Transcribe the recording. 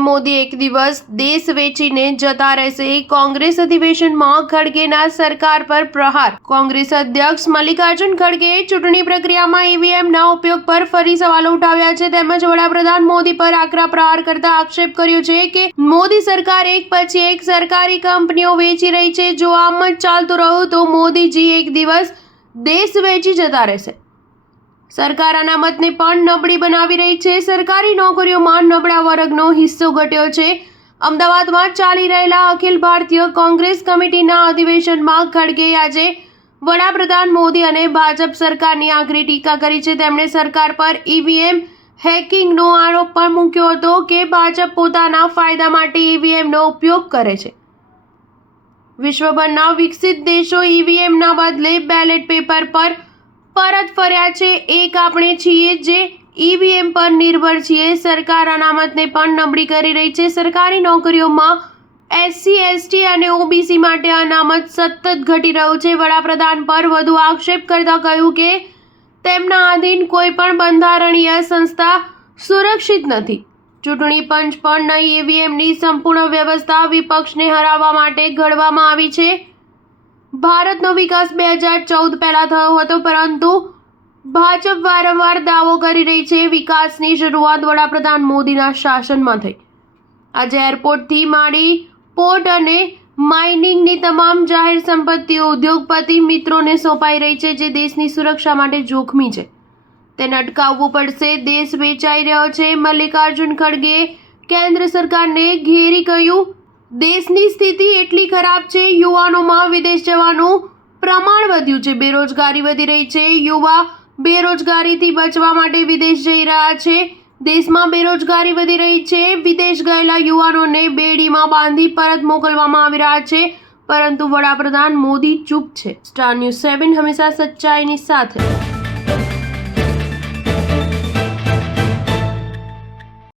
PM Modi એક દિવસ દેશ વેચીને જતા રહેશે। કોંગ્રેસ અધિવેશનમાં ખડગેના સરકાર પર પ્રહાર। કોંગ્રેસ અધ્યક્ષ મલ્લિકાર્જુન ખડગેએ ચૂંટણી પ્રક્રિયામાં ઈવીએમના ઉપયોગ પર ફરી સવાલો ઉઠાવ્યા છે। તેમજ વડાપ્રધાન મોદી પર આકરા પ્રહાર કરતા આક્ષેપ કર્યો છે કે મોદી સરકાર એક પછી એક સરકારી કંપનીઓ વેચી રહી છે। જો આમ જ ચાલતું રહ્યું તો મોદીજી એક દિવસ દેશ વેચી જતા રહેશે। સરકાર અનામતને પણ નબળી બનાવી રહી છે। સરકારી નોકરીઓમાં નબળા વર્ગનો હિસ્સો ઘટ્યો છે। અમદાવાદમાં ચાલી રહેલા અખિલ ભારતીય કોંગ્રેસ કમિટીના અધિવેશનમાં ખડગેએ આજે વડાપ્રધાન મોદી અને ભાજપ સરકારની આકરી ટીકા કરી છે। તેમણે સરકાર પર ઈવીએમ હેકિંગનો આરોપ પણ મૂક્યો હતો કે ભાજપ પોતાના ફાયદા માટે ઈવીએમનો ઉપયોગ કરે છે। વિશ્વભરના વિકસિત દેશો ઈવીએમના બદલે બેલેટ પેપર પર પરત ફર્યા છે। એક આપણે છીએ જે ઈવીએમ પર નિર્ભર છીએ। સરકાર અનામતને પણ નબળી કરી રહી છે। સરકારી નોકરીઓમાં એસસી એસટી અને ઓબીસી માટે અનામત સતત ઘટી રહ્યું છે। વડાપ્રધાન પર વધુ આક્ષેપ કરતા કહ્યું કે તેમના આધીન કોઈ પણ બંધારણીય સંસ્થા સુરક્ષિત નથી। ચૂંટણી પંચ પણ નહીં। ઈવીએમની સંપૂર્ણ વ્યવસ્થા વિપક્ષને હરાવવા માટે ઘડવામાં આવી છે। ભારતનો વિકાસ 2014 પહેલા થયો હતો, પરંતુ ભાજપ વારંવાર દાવો કરી રહી છે વિકાસની શરૂઆત વડાપ્રધાન મોદીના શાસનમાં થઈ। આજે એરપોર્ટથી માંડી પોર્ટ અને માઇનિંગની તમામ જાહેર સંપત્તિઓ ઉદ્યોગપતિ મિત્રોને સોંપાઈ રહી છે, જે દેશની સુરક્ષા માટે જોખમી છે। તેને અટકાવવું પડશે। દેશ વેચાઈ રહ્યો છે। મલ્લિકાર્જુન ખડગેએ કેન્દ્ર સરકારને ઘેરી કહ્યું, દેશની સ્થિતિ એટલી ખરાબ છે, યુવાનોમાં વિદેશ જવાનું પ્રમાણ વધ્યું છે। બેરોજગારી વધી રહી છે। યુવા બેરોજગારીથી બચવા માટે વિદેશ જઈ રહ્યા છે। દેશમાં બેરોજગારી વધી રહી છે। વિદેશ ગયેલા યુવાનોને બેડીમાં બાંધી પરત મોકલવામાં આવી રહ્યા છે, પરંતુ વડાપ્રધાન મોદી ચૂપ છે। સ્ટાર ન્યૂઝ 7 હંમેશા સચ્ચાઈની સાથે।